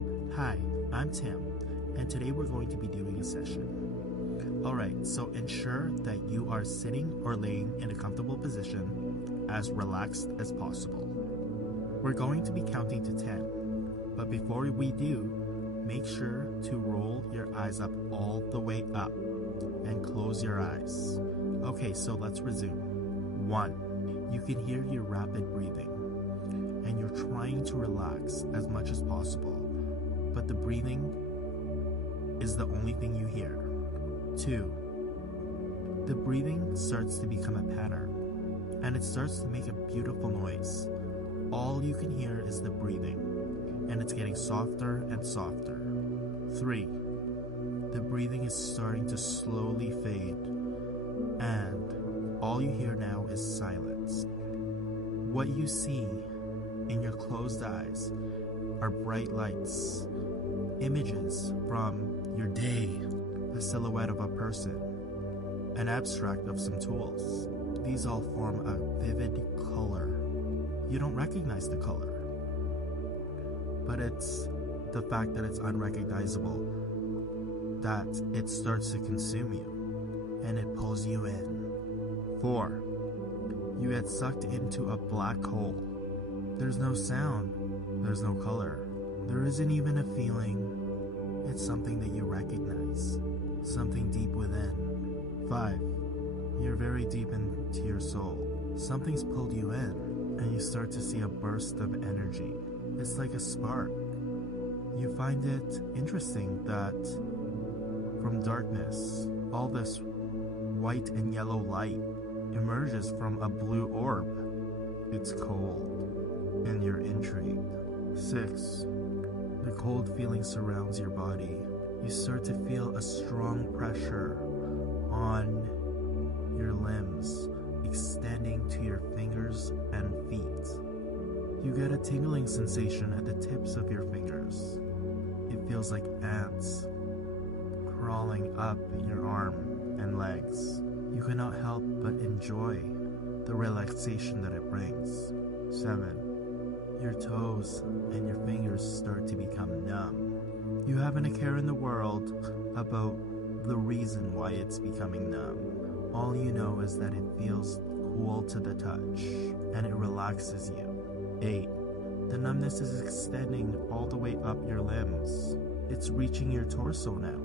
Hi, I'm Tim, and today we're going to be doing a session. Alright, so ensure that you are sitting or laying in a comfortable position, as relaxed as possible. We're going to be counting to 10, but before we do, make sure to roll your eyes up all the way up and close your eyes. Okay, so let's resume. 1. You can hear your rapid breathing, and you're trying to relax as much as possible, but the breathing is the only thing you hear. 2. The breathing starts to become a pattern, and it starts to make a beautiful noise. All you can hear is the breathing, and it's getting softer and softer. 3. The breathing is starting to slowly fade, and all you hear now is silence. What you see in your closed eyes are bright lights, images from your day, the silhouette of a person, an abstract of some tools. These all form a vivid color. You don't recognize the color, but it's the fact that it's unrecognizable that it starts to consume you, and it pulls you in. 4. You get sucked into a black hole. There's no sound, there's no color, there isn't even a feeling. It's something that you recognize, something deep within. 5. You're very deep into your soul. Something's pulled you in, and you start to see a burst of energy. It's like a spark. You find it interesting that from darkness, all this white and yellow light emerges from a blue orb. It's cold, and you're intrigued. 6. The cold feeling surrounds your body. You start to feel a strong pressure on your limbs, extending to your fingers and feet. You get a tingling sensation at the tips of your fingers. It feels like ants crawling up your arm and legs. You cannot help but enjoy the relaxation that it brings. 7. Your toes and your fingers start to become numb. You haven't a care in the world about the reason why it's becoming numb. All you know is that it feels cool to the touch, and it relaxes you. 8. The numbness is extending all the way up your limbs. It's reaching your torso now.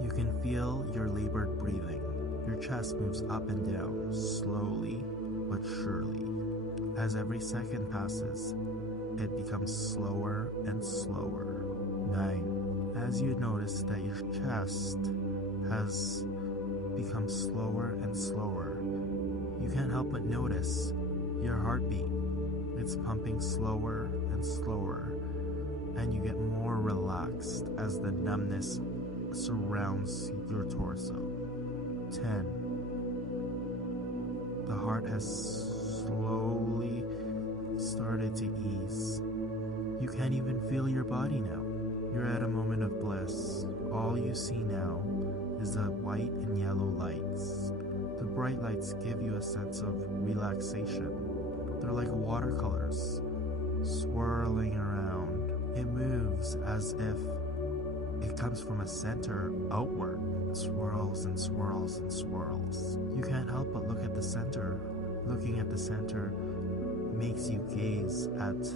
You can feel your labored breathing. Your chest moves up and down, slowly but surely. As every second passes, it becomes slower and slower. 9. As you notice that your chest has become slower and slower, you can't help but notice your heartbeat. It's pumping slower and slower, and you get more relaxed as the numbness surrounds your torso. 10. The heart has slowly started to ease. You can't even feel your body now. You're at a moment of bliss. All you see now is the white and yellow lights. The bright lights give you a sense of relaxation. They're like watercolors, swirling around. It moves as if it comes from a center outward. It swirls and swirls and swirls. You can't help but look at the center. Looking at the center makes you gaze at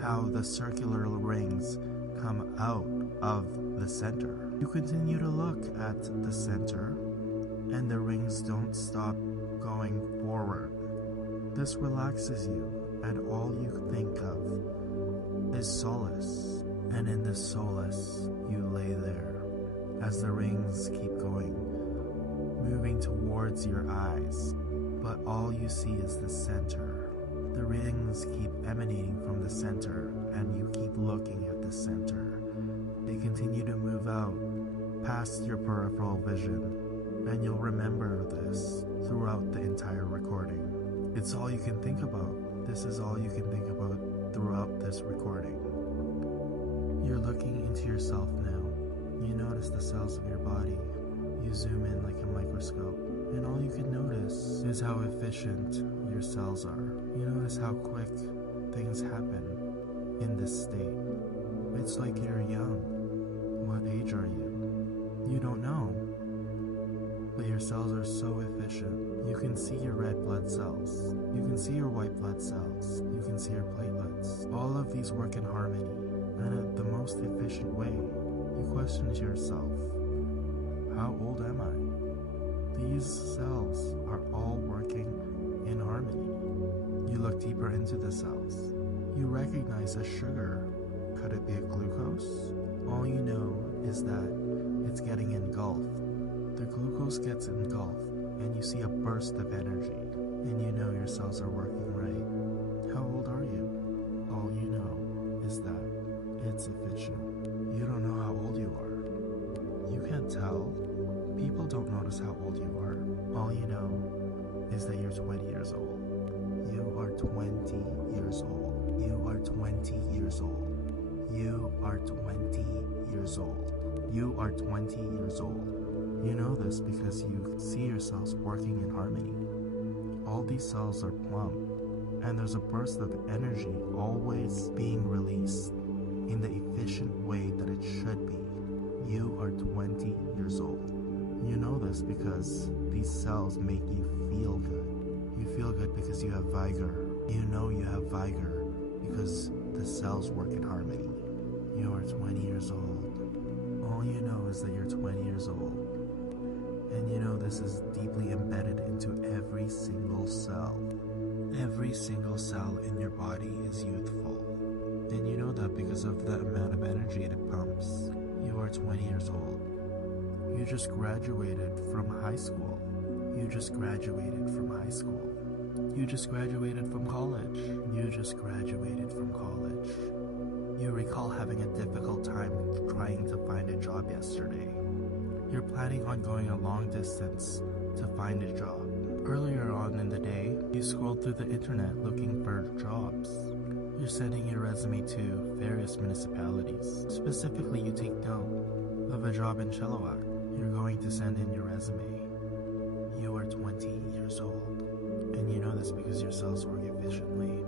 how the circular rings come out of the center. You continue to look at the center, and the rings don't stop going forward. This relaxes you, and all you think of is solace. And in this solace, you lay there as the rings keep going, moving towards your eyes. But all you see is the center. The rings keep emanating from the center, and you keep looking at the center. They continue to move out past your peripheral vision, and you'll remember this throughout the entire recording. It's all you can think about. This is all you can think about throughout this recording. You're looking into yourself now. You notice the cells of your body. You zoom in like a microscope, and all you can notice is how efficient your cells are. You notice how quick things happen in this state. It's like you're young. What age are you? You don't know. But your cells are so efficient. You can see your red blood cells. You can see your white blood cells. You can see your platelets. All of these work in harmony, and at the most efficient way. You question to yourself, how old am I? These cells are all working in harmony. You look deeper into the cells. You recognize a sugar. Could it be a glucose? All you know is that it's getting engulfed. The glucose gets engulfed, and you see a burst of energy, and you know your cells are working right. How old are you? All you know is that it's efficient. You don't know how old you are. You can't tell. People don't notice how old you are. All you know is that you're 20 years old. You are 20 years old. You are 20 years old. You are 20 years old. You are 20 years old. You know this because you see your cells working in harmony. All these cells are plump, and there's a burst of energy always being released in the efficient way that it should be. You are 20 years old. You know this because these cells make you feel good. You feel good because you have vigor. You know you have vigor because the cells work in harmony. You are 20 years old. All you know is that you're 20 years old. And you know this is deeply embedded into every single cell. Every single cell in your body is youthful. And you know that because of the amount of energy it pumps. You are 20 years old. You just graduated from high school. You just graduated from high school. You just graduated from college. You just graduated from college. You recall having a difficult time trying to find a job yesterday. You're planning on going a long distance to find a job. Earlier on in the day, you scrolled through the internet looking for jobs. You're sending your resume to various municipalities. Specifically, you take note of a job in Chilliwack. You're going to send in your resume. You are 20 years old, and you know this because your cells work efficiently.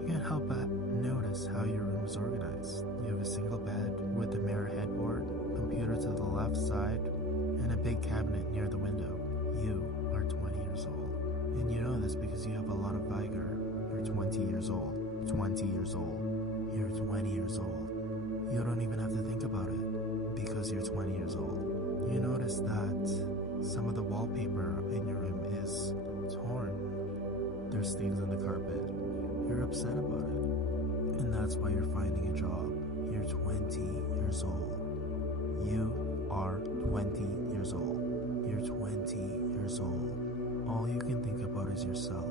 You can't help but notice how your room is organized. You have a single bed with a mirror headboard, computer to the left side, and a big cabinet near the window. You are 20 years old, and you know this because you have a lot of vigor. You're 20 years old. 20 years old. You're 20 years old. You don't even have to think about it because you're 20 years old. You notice that some of the wallpaper in your room is torn. There's stains on the carpet. You're upset about it. And that's why you're finding a job. You're 20 years old. You are 20 years old. You're 20 years old. All you can think about is yourself.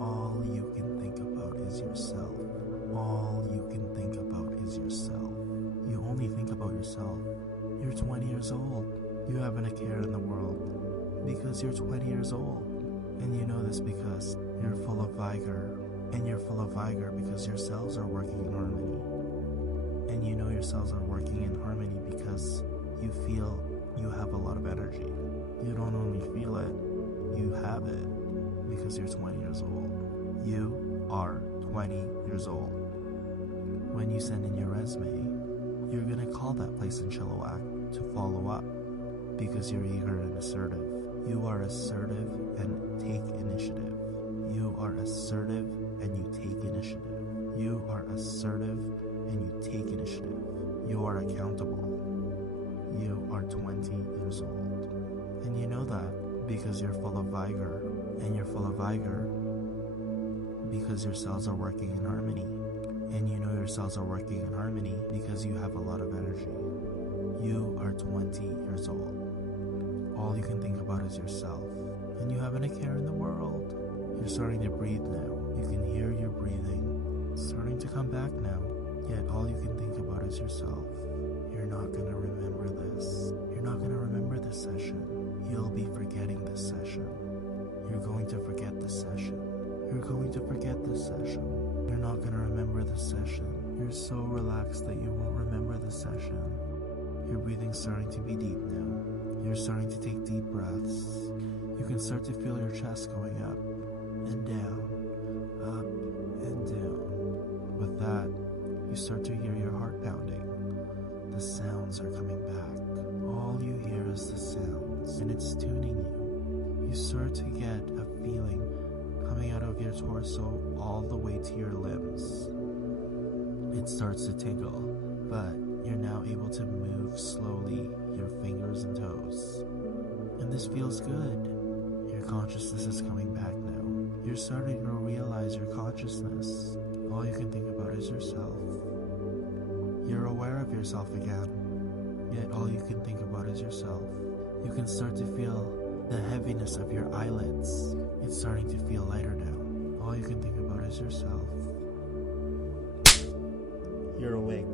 All you can think about is yourself. All you can think about is yourself. You only think about yourself. You're 20 years old. You haven't a care in the world because you're 20 years old. And you know this because you're full of vigor. And you're full of vigor because your cells are working in harmony. And you know your cells are working in harmony because you feel you have a lot of energy. You don't only feel it, you have it because you're 20 years old. You are 20 years old. When you send in your resume, you're gonna call that place in Chilliwack to follow up because you're eager and assertive. You are assertive and take initiative. You are assertive and you take initiative. You are assertive and you take initiative. You are accountable. You are 20 years old. And you know that because you're full of vigor. And you're full of vigor because your cells are working in harmony. And you know your cells are working in harmony because you have a lot of energy. You are 20 years old. All you can think about is yourself. And you haven't a care in the world. You're starting to breathe now. You can hear your breathing starting to come back now. Yet all you can think about is yourself. You're not going to remember this. You're not going to remember this session. You'll be forgetting this session. You're going to forget this session. You're going to forget this session. You're not going to remember this session. You're so relaxed that you won't remember this session. Your breathing's starting to be deep now. You're starting to take deep breaths. You can start to feel your chest going up and down, up and down. With that, you start to hear your heart pounding. it's tuning you. You start to get a feeling coming out of your torso all the way to your limbs. It starts to tingle, but you're now able to move slowly your fingers and toes. And this feels good. Your consciousness is coming back now. You're starting to realize your consciousness. All you can think about is yourself. You're aware of yourself again, yet all you can think about is yourself. You can start to feel the heaviness of your eyelids. It's starting to feel lighter now. All you can think about is yourself. You're awake.